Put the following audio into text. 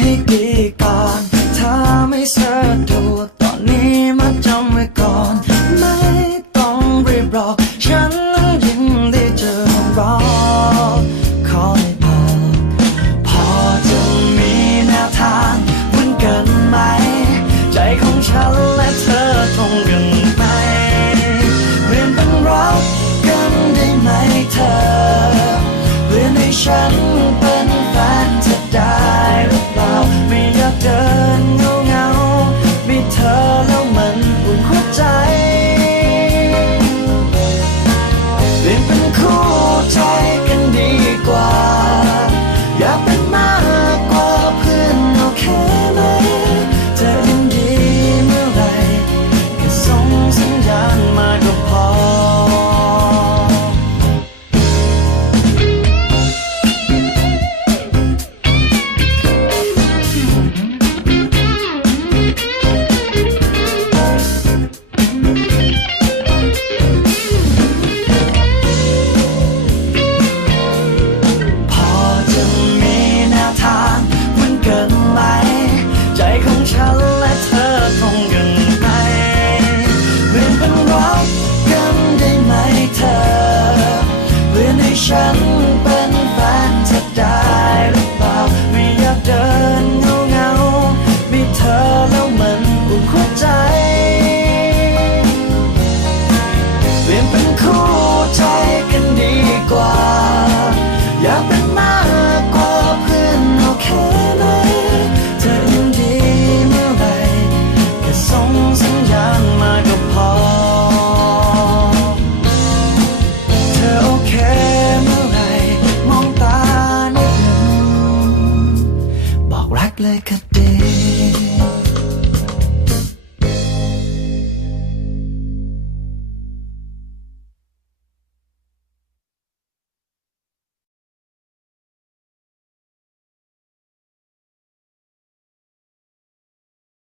ให้ดีก่อน ถ้าไม่สะดวกตอนนี้มาจำไว้ก่อน ไม่ต้องรีบรอฉันนั้นยินดีจะรอขอให้พอ พอจะมีแนวทางเหมือนกันไหม ใจของฉันและเธอตรงกันไหมเรียนเป็นรักกันได้ไหมเธอเรียนให้ฉัน passion like a day.